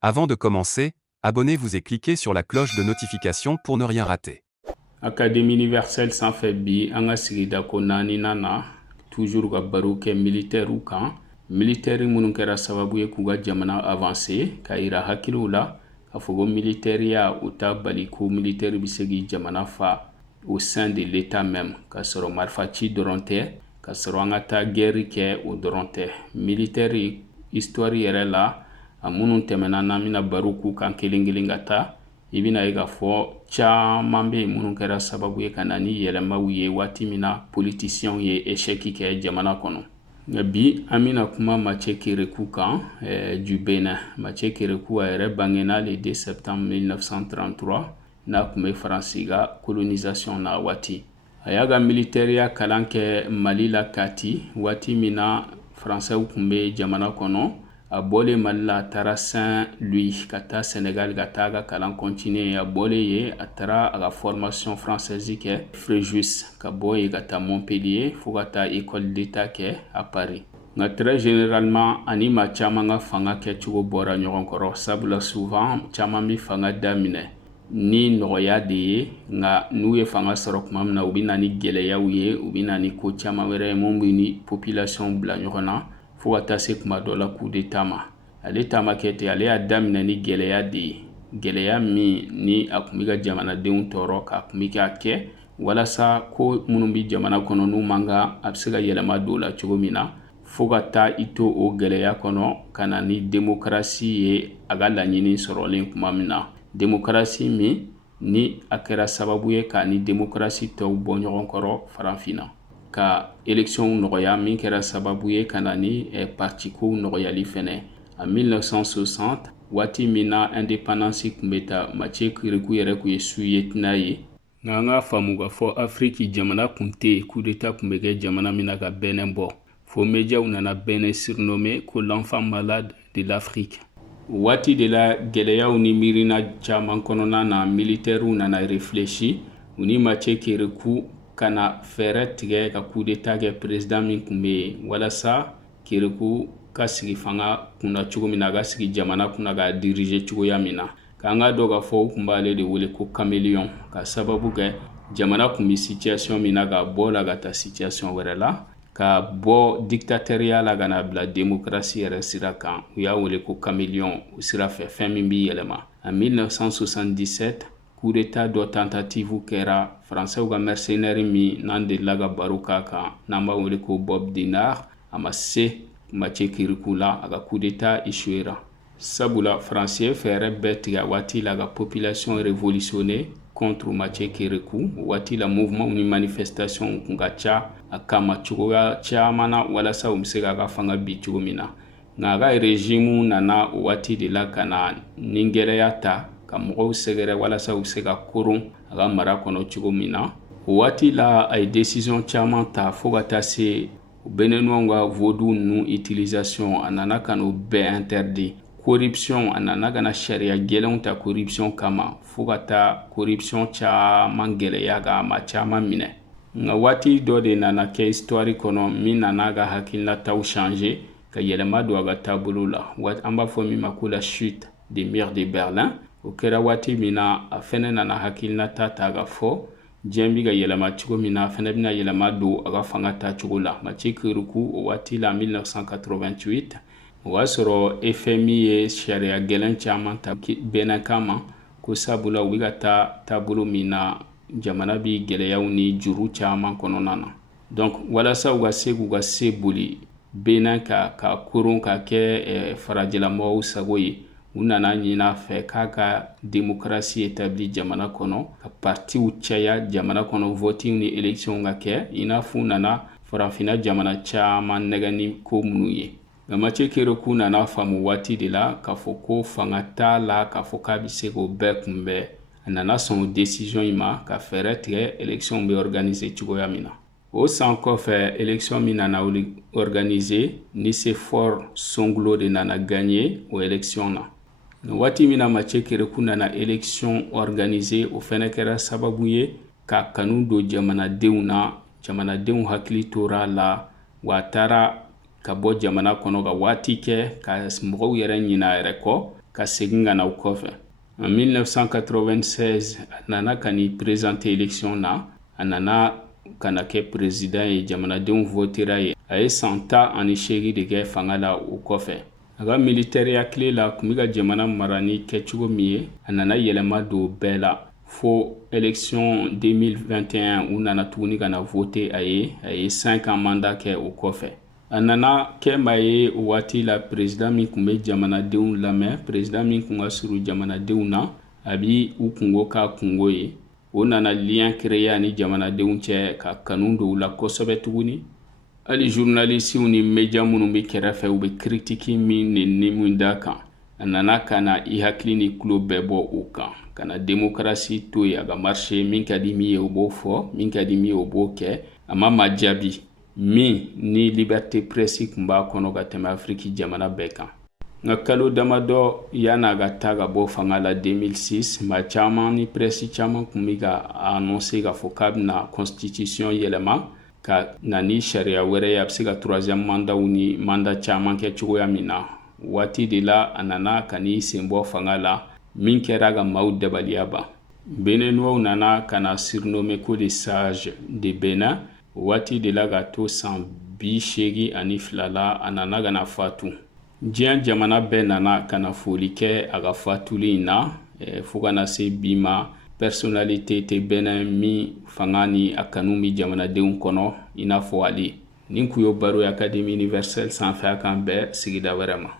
Avant de commencer, abonnez-vous et cliquez sur la cloche de notification pour ne rien rater. Académie universelle sanfɛ bi an ka sigida ko naaninan na toujours ka baro kɛ militaires kan. Militaires minnu kɛra sababu ye k'u ka jamana avancer ka yira hakiliw la k'a fɔ ko militaireya o t'a bali ko militaire bɛ se k'i jamana fa au sein de l'état même k'a sɔrɔ marifaci dɔrɔn tɛ k'a sɔrɔ an ka taa guerre kɛ o dɔrɔn tɛ. Militaire histoire yɛrɛ la a minnu tɛmɛna n'an bɛna baro k'u kan kelen kelen ka taa i bɛna ye k'a fɔ caman bɛ yen minnu kɛra sababu ye ka na ni yɛlɛmaw ye waati min na politiciens ye échec kɛ jamana kɔnɔ. Nka bi an bɛna kuma Mathieu Kérékou kan du Bénin. Mathieu Kérékou a yɛrɛ bangena le 2 septembre 1933 n'a tun bɛ Faransi ka colonisation na waati. A y'a ka militaireya kalan kɛ Mali la Kati waati min na Faransɛw tun bɛ jamana kɔnɔ. A bɔlen Mali la a taara Saint-Louis ka taa Sénégal ka taa ka kalan continuer. A bɔlen ye a taara a ka formation française kɛ Fréjus ka bɔ yen ka taa Montpellier fo ka taa école d'état kɛ à Paris. Nka très généralement ani maa caman ka fanga kɛcogo bɔra ɲɔgɔn kɔrɔ sabula souvent caman bɛ fanga daminɛ ni nɔgɔya de ye nka n'u ye fanga sɔrɔ tuma min na u bɛ na ni gɛlɛyaw ye u bɛ na ni ko caman wɛrɛ ye mun bɛ ni population bila ɲɔgɔn na fo ka taa se kuma dɔ la coup d'état ma. Ale taama kɛ ten ale y'a daminɛ ni gɛlɛya de ye gɛlɛya min ni a tun bɛ ka jamanadenw tɔɔrɔ k'a tun bɛ k'a kɛ walasa ko minnu bɛ jamana kɔnɔ n'u man kan a bɛ se ka yɛlɛma don o la cogo min na fo ka taa i to o gɛlɛya kɔnɔ ka na ni démocratie ye a ka laɲini sɔrɔlen tuma min na. Démocratie min ni a kɛra sababu ye k'a ni démocratie tɔw bɔ ɲɔgɔn kɔrɔ farafinna. Ka élection nɔgɔya min kɛra sababu ye ka na ni parti kow nɔgɔyali fɛnɛ. En 1960 waati min na indépendance tun bɛ ta Mathieu Kérékou yɛrɛ tun ye sous-lieutenant ye. Nka an k'a faamu k'a fɔ Afrique jamana tun tɛ yen coup d'état tun bɛ kɛ jamana min na ka Benin bɔ. Fo médiaw nana Benin surnommé ko l'enfant malade de l'Afrique. Waati de la gɛlɛyaw ni miirina caman kɔnɔna na militaires nana réfléchi u ni Mathieu Kérékou kana fɛɛrɛ tigɛ ka coup d'état kɛ président min tun bɛ yen walasa Kérékou ka sigi fanga kunna cogo min na a ka sigi jamana kunna ka diriger cogoya min na. K'an ka dɔn k'a fɔ u tun b'ale de wele ko caméléon ka sababu kɛ jamana tun bɛ situation min na ka bɔ la ka taa situation wɛrɛ la ka bɔ dictatorial la ka na bila démocratie yɛrɛ sira kan u y'a wele ko caméléon o sira fɛ fɛn min b'i yɛlɛma. En 1977 coup d'état dɔ tentative kɛra Faransɛw ka mercenaire min n'an delila ka baro k'a kan n'an b'a wele ko Bob Denard a ma se Mathieu Kérékou la a ka coup d'état échouera. Sabula Faransi ye fɛɛrɛ bɛɛ tigɛ waati la ka population révolutionner contre Mathieu Kérékou waati la mouvement ni manifestation kun ka ca a kama cogoya caman na walasa u bɛ se k'a ka fanga bi cogo min na. Nka a ka régime nana o waati de la ka na ni gɛlɛya ta ka mɔgɔw sɛgɛrɛ walasa u bɛ se ka koron a ka mara kɔnɔ cogo min na. O waati la a ye décision caman ta fo ka taa se Béninois ka vaudou ninnu utilisation a nana ka n'o bɛɛ interdit. Corruption a nana ka na sariya gɛlɛnw ta corruption kama fo ka taa corruption caman gɛlɛya ka ma caman minɛ. Nka waati dɔ de nana kɛ histoire kɔnɔ min nana ka hakilinataw changer ka yɛlɛma don a ka taabolo la. An b'a fɔ min ma ko la chute des murs de Berlin. O kɛra waati min na a fɛnɛ nana hakilinata ta ka fɔ diɲɛ bɛ ka yɛlɛma cogo min na a fɛnɛ bɛna yɛlɛma don a ka fanga ta cogo la. Mathieu Kérékou o waati la 1988 o y'a sɔrɔ FMI ye sariya gɛlɛn caman ta Benin kama ko sabula u bɛ ka taa taabolo min na jamana bɛ gɛlɛyaw ni juru caman kɔnɔna na. Donc walasa u ka se k'u ka se boli Benin ka koron ka kɛ farajalamɔgɔw sago ye u nana ɲini a fɛ k'a ka démocratie établie jamana kɔnɔ ka partiw caya jamana kɔnɔ voting ni élection ka kɛ i n'a fɔ u nana farafinna jamana caman nɛgɛ ni ko minnu ye. Nka Mathieu Kérékou nana faamu waati de la k'a fɔ ko fanga t'a la k'a fɔ k'a bɛ se k'o bɛɛ kunbɛn a nana sɔn o décision in ma ka fɛɛrɛ tigɛ élection bɛ organiser cogoya min na. O san kɔfɛ élection min nana organiser Nicéphore Songlo de nana gagner o élection na. Waati min na Mathieu Kérékou nana élection organiser o fɛnɛ kɛra sababu ye ka kanu don jamanadenw na jamanadenw hakili tora la wa taara ka bɔ jamana kɔnɔ ka waati kɛ ka mɔgɔw yɛrɛ ɲinɛ a yɛrɛ kɔ ka segin ka na o kɔfɛ. En 1996 a nana ka n'i présenter élection na, a nana kana kɛ président ye, jamanadenw votera ye. A ye san 18 de kɛ fanga la o kɔfɛ. A ka militaire tile la kun bɛ ka jamana mara ni kɛcogo min ye, a nana yɛlɛma don bɛɛ la fo élection 2021 u nana tuguni ka na voter a ye 5 ans mandat kɛ o kɔfɛ. A nana kɛ maa ye o waati la président min kun bɛ jamanadenw lamɛn, président min kun ka surun jamanadenw na, a bi u kungo k'a kungo ye. O nana lien créer ni jamanadenw cɛ ka kanu don u la kosɛbɛ tuguni. Hali journalistes ni média minnu bɛ kɛrɛfɛ u bɛ critique min ni mun da kan. A nana ka na i hakili ni tulo bɛɛ bɔ o kan. Ka na démocratie to yen a ka marché, min ka di min ye o b'o fɔ, min ka di min ye o b'o kɛ. A ma majaabi min ni liberté presse kun b'a kɔnɔ ka tɛmɛ Afrique jamana bɛɛ kan. Nka kalo damadɔ yan'a ka taa ka bɔ fanga la 2006, maa caman ni presse caman kun bɛ ka annoncer k'a fɔ k'a bɛna constitution yɛlɛma ka na ni sariya wɛrɛ ye a bɛ se ka 3e mandat ni mandat caman kɛ cogoya min na. Waati de la a nana ka n'i sen bɔ fanga la min kɛra ka maaw dabaliya ban. Béninois nana ka na surnommer ko les sages de Bénin. Waati de la ka to san 82 la a nana ka na fatu. Diɲɛ jamana bɛɛ nana ka na foli kɛ a ka fatuli in na fo ka na se bi ma. Personnalité tɛ Bénin min fanga ni a kanu bi jamanadenw kɔnɔ i n'a fɔ ale. Nin kun y'o baro ye Académie universelle sanfɛ a kan bɛɛ sigida wɛrɛ ma.